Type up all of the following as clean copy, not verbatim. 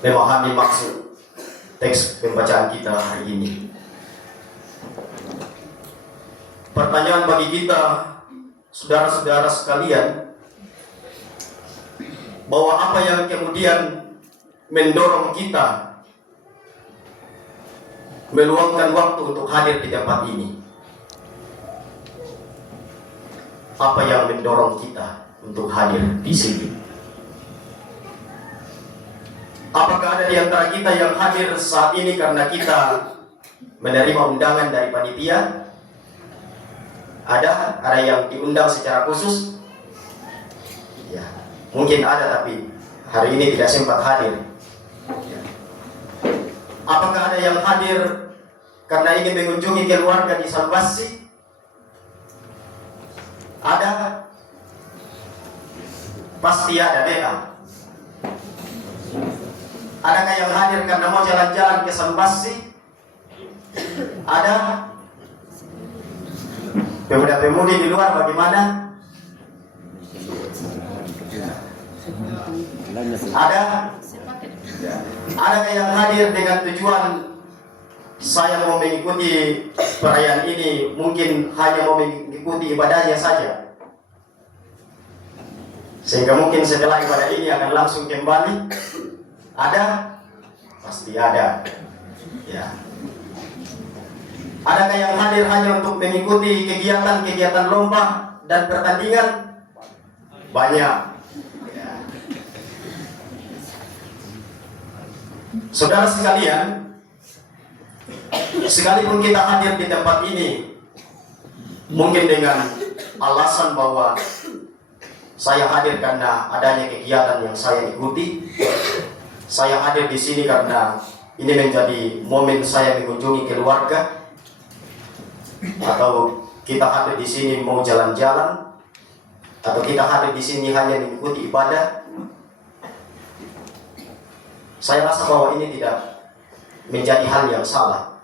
memahami maksud teks pembacaan kita hari ini. Pertanyaan bagi kita, saudara-saudara sekalian, bahwa apa yang kemudian mendorong kita meluangkan waktu untuk hadir di tempat ini? Apa yang mendorong kita untuk hadir di sini? Apakah ada di antara kita yang hadir saat ini karena kita menerima undangan dari panitia? Ada yang diundang secara khusus? Ya, mungkin ada, tapi hari ini tidak sempat hadir. Ya. Apakah ada yang hadir karena ingin mengunjungi keluarga di Salbasi? Ada? Pasti ada, Deka. Adakah yang hadir karena mau jalan-jalan ke Salbasi? Ada? Pemuda-pemudi di luar bagaimana? Ada? Adakah yang hadir dengan tujuan saya mau mengikuti perayaan ini, mungkin hanya mau mengikuti ibadahnya saja, sehingga mungkin setelah ibadah ini akan langsung kembali? Ada? Pasti ada. Ya. Adakah yang hadir hanya untuk mengikuti kegiatan-kegiatan lomba dan pertandingan? Banyak. Ya. Saudara sekalian, sekalipun kita hadir di tempat ini mungkin dengan alasan bahwa saya hadir karena adanya kegiatan yang saya ikuti, saya hadir di sini karena ini menjadi momen saya mengunjungi keluarga, atau kita hadir di sini mau jalan-jalan, atau kita hadir di sini hanya mengikuti ibadah, saya rasa bahwa ini tidak menjadi hal yang salah.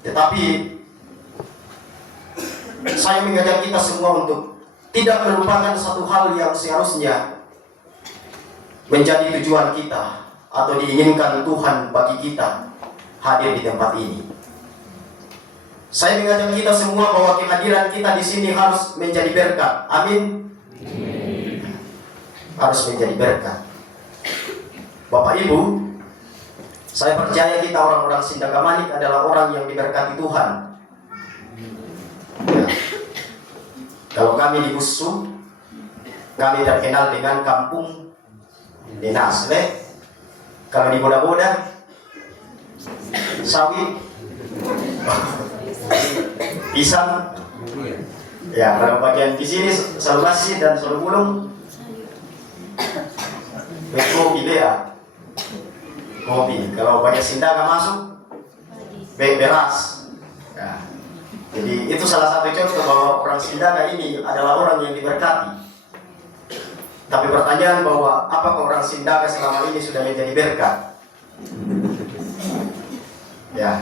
Tetapi saya mengajak kita semua untuk tidak melupakan satu hal yang seharusnya menjadi tujuan kita atau diinginkan Tuhan bagi kita hadir di tempat ini. Saya mengajak kita semua bahwa kehadiran kita di sini harus menjadi berkat. Amin. Harus menjadi berkat. Bapak Ibu, saya percaya kita orang-orang Sindangamanik adalah orang yang diberkati Tuhan. Ya. Kalau kami di Busu, kami terkenal dengan kampung dinas. Kalau di Boda-Boda, sawit, pisang. Ya, kalau bagian di sini Salbasi dan Solobulung, kopi bea, kopi. Kalau bagian Sindanga masuk, beras. Ya. Jadi itu salah satu contoh bahwa orang Sindanga ini adalah orang yang diberkati. Tapi pertanyaan bahwa apakah orang Sindanga selama ini sudah menjadi berkat? Ya.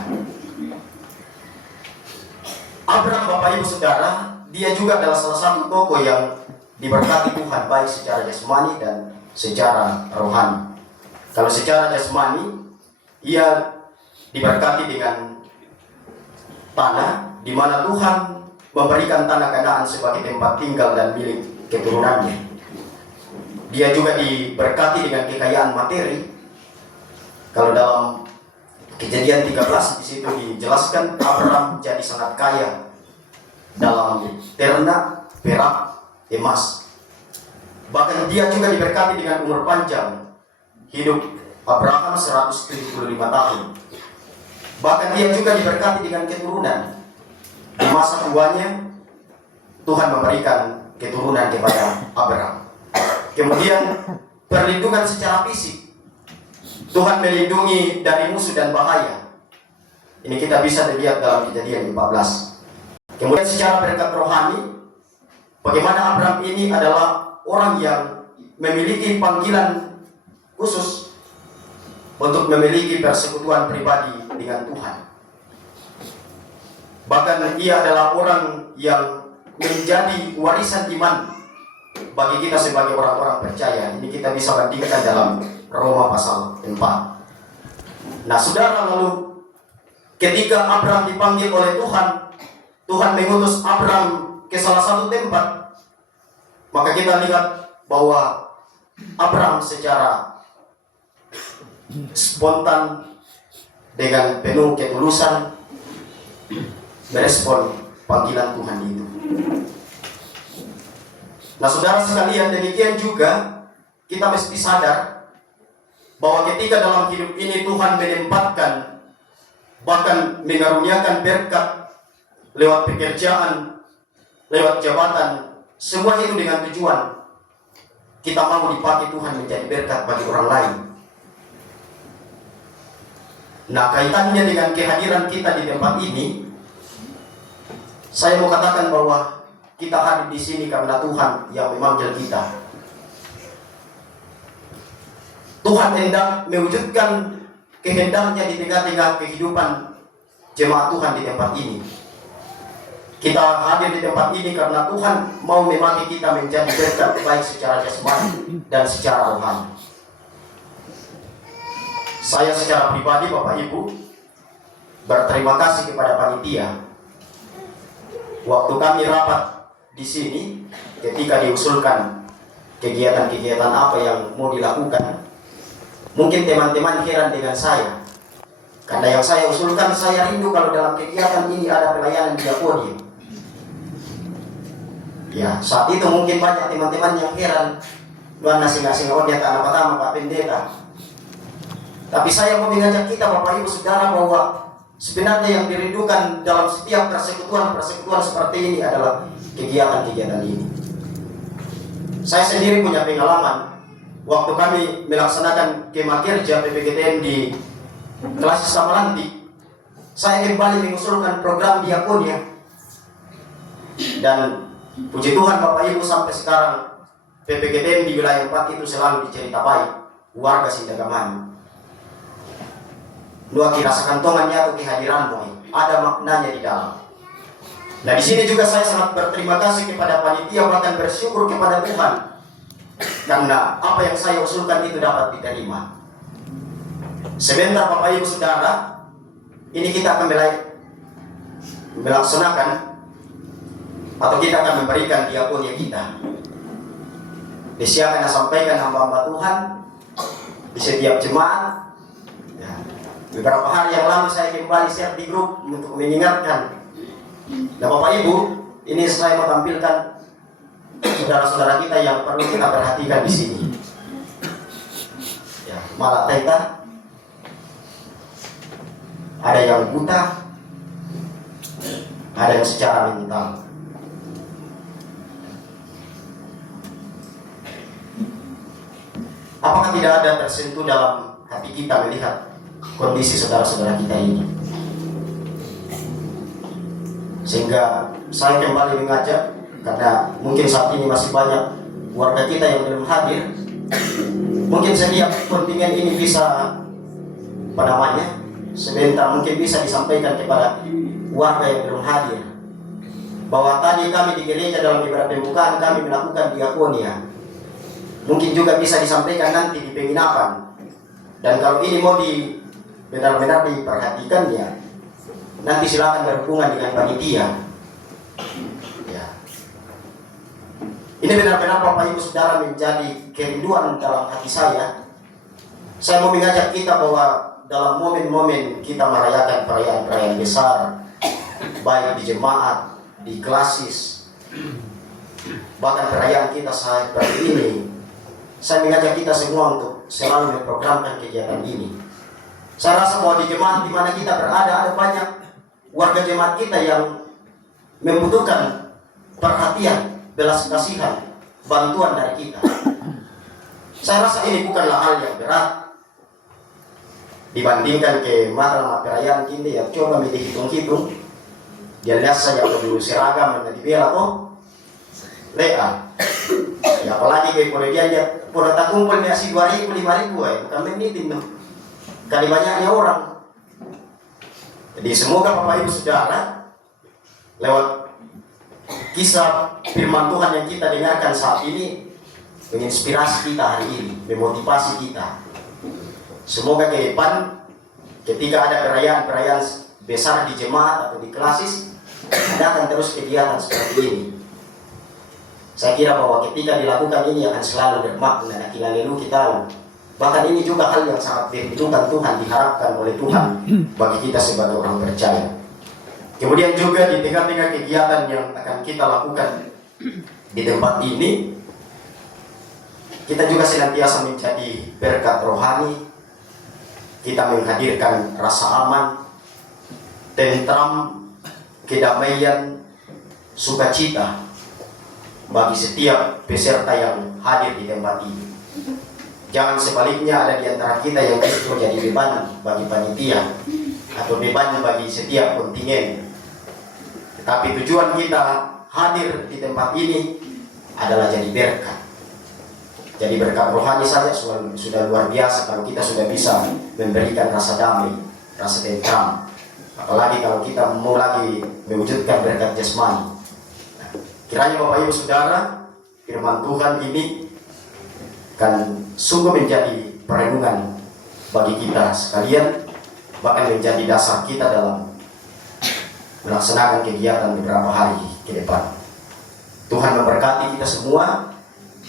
Abraham, Bapak Ibu Saudara, dia juga adalah salah satu tokoh yang diberkati Tuhan baik secara jasmani dan secara rohani. Kalau secara jasmani, ia diberkati dengan tanah di mana Tuhan memberikan tanah Kanaan sebagai tempat tinggal dan milik keturunannya. Dia juga diberkati dengan kekayaan materi. Kalau dalam Kejadian 13 di situ dijelaskan Abraham jadi sangat kaya dalam ternak, perak, emas. Bahkan dia juga diberkati dengan umur panjang. Hidup Abraham 175 tahun. Bahkan dia juga diberkati dengan keturunan. Di masa tuanya Tuhan memberikan keturunan kepada Abraham. Kemudian perlindungan secara fisik. Tuhan melindungi dari musuh dan bahaya. Ini kita bisa lihat dalam Kejadian 14. Kemudian secara berkat rohani, bagaimana Abraham ini adalah orang yang memiliki panggilan khusus untuk memiliki persekutuan pribadi dengan Tuhan. Bahkan ia adalah orang yang menjadi warisan iman bagi kita sebagai orang-orang percaya. Ini kita bisa bandingkan dalam Roma pasal 4. Nah saudara, lalu ketika Abraham dipanggil oleh Tuhan, Tuhan mengutus Abraham ke salah satu tempat, maka kita lihat bahwa Abraham secara spontan dengan penuh ketulusan merespon panggilan Tuhan itu. Nah saudara sekalian, demikian juga kita mesti sadar bahwa ketika dalam hidup ini Tuhan menempatkan, bahkan mengaruniakan berkat lewat pekerjaan, lewat jabatan, semua itu dengan tujuan kita mau dipakai Tuhan menjadi berkat bagi orang lain. Nah kaitannya dengan kehadiran kita di tempat ini, saya mau katakan bahwa kita hadir di sini karena Tuhan yang memanggil kita. Tuhan hendak mewujudkan kehendaknya di tengah-tengah kehidupan jemaat Tuhan di tempat ini. Kita hadir di tempat ini karena Tuhan mau memakai kita menjadi berkat baik secara jasmani dan secara rohani. Saya secara pribadi, Bapak Ibu, berterima kasih kepada panitia. Waktu kami rapat di sini, ketika diusulkan kegiatan-kegiatan apa yang mau dilakukan, mungkin teman-teman heran dengan saya, karena yang saya usulkan, saya rindu kalau dalam kegiatan ini ada pelayanan diakoni. Ya, saat itu mungkin banyak teman-teman yang heran, mana singa-singa dia tanah pertama Pak Pendeta. Tapi saya mau mengajak kita Bapak Ibu Saudara bahwa sebenarnya yang dirindukan dalam setiap persekutuan seperti ini adalah kegiatan-kegiatan ini. Saya sendiri punya pengalaman waktu kami melaksanakan kemah kerja PPGTM di kelas Samalanti. Saya kembali mengusulkan program diakonia, dan puji Tuhan Bapak Ibu sampai sekarang PPGTM di wilayah 4 itu selalu dicerita baik warga Sindagamani. Luar dirasakan tongannya atau kehadiranmu, ada maknanya di dalam. Nah di sini juga saya sangat berterima kasih kepada panitia, bahkan bersyukur kepada Tuhan karena apa yang saya usulkan itu dapat diterima. Sebentar Bapak Ibu Saudara, ini kita akan melaksanakan atau kita akan memberikan diakonia kita. Saya akan sampaikan hamba-hamba Tuhan di setiap jemaat. Beberapa hari yang lalu saya kembali share di grup untuk mengingatkan. Nah Bapak Ibu, ini saya mau tampilkan saudara-saudara kita yang perlu kita perhatikan di sini. Ya, malah taita, ada yang buta, ada yang secara mental. Apakah tidak ada tersentuh dalam hati kita melihat kondisi saudara-saudara kita ini? Sehingga saya kembali mengajak, karena mungkin saat ini masih banyak warga kita yang belum hadir. Mungkin setiap kontingen ini bisa sebentar mungkin bisa disampaikan kepada warga yang belum hadir bahwa tadi kami di gereja dalam ibadah pembukaan kami melakukan diakonia. Mungkin juga bisa disampaikan nanti di penginapan. Dan kalau ini mau benar-benar diperhatikan ya, nanti silakan berhubungan dengan panitia. Ya. Ini benar-benar Bapak Ibu Saudara menjadi kerinduan dalam hati saya. Saya mau mengajak kita bahwa dalam momen-momen kita merayakan perayaan-perayaan besar, baik di jemaat, di klasis, bahkan perayaan kita seperti ini, saya mengajak kita semua untuk selalu memprogramkan kegiatan ini. Saya rasa bahwa di jemaat di mana kita berada ada banyak warga jemaat kita yang membutuhkan perhatian, belas kasihan, bantuan dari kita. Saya rasa ini bukanlah hal yang berat dibandingkan ke malam perayaan ini. Ya coba dihitung-hitung, dia lihat saja dulu seragam yang dibela toh lea. Ya apalagi kayak kalau dia aja pura tak kumpul nasi 2.000 5.000 bukan menitin tuh. Kali banyaknya orang. Jadi semoga Bapak Ibu Saudara lewat kisah firman Tuhan yang kita dengarkan saat ini, menginspirasi kita hari ini, memotivasi kita. Semoga ke depan ketika ada perayaan-perayaan besar di jemaat atau di klasis, adakan terus kegiatan seperti ini. Saya kira bahwa ketika dilakukan ini akan selalu bermakna dan lalu kita. Bahkan ini juga hal yang sangat dirindukan Tuhan, diharapkan oleh Tuhan bagi kita sebagai orang percaya. Kemudian juga di tengah-tengah kegiatan yang akan kita lakukan di tempat ini, kita juga senantiasa menjadi berkat rohani. Kita menghadirkan rasa aman, tentram, kedamaian, sukacita bagi setiap peserta yang hadir di tempat ini. Jangan sebaliknya ada di antara kita yang justru jadi beban bagi panitia atau beban bagi setiap kontingen. Tetapi tujuan kita hadir di tempat ini adalah jadi berkat. Jadi berkat rohani saja sudah luar biasa kalau kita sudah bisa memberikan rasa damai, rasa tentram. Apalagi kalau kita mau lagi mewujudkan berkat jasmani. Kiranya Bapak Ibu Saudara, firman Tuhan ini kan sungguh menjadi perenungan bagi kita sekalian, bahkan menjadi dasar kita dalam melaksanakan kegiatan beberapa hari ke depan. Tuhan memberkati kita semua,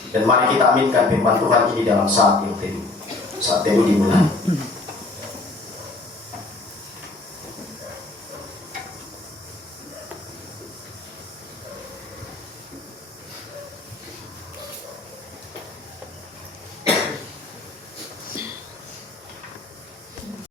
dan mari kita aminkan firman Tuhan ini dalam saat yang teduh dimulai.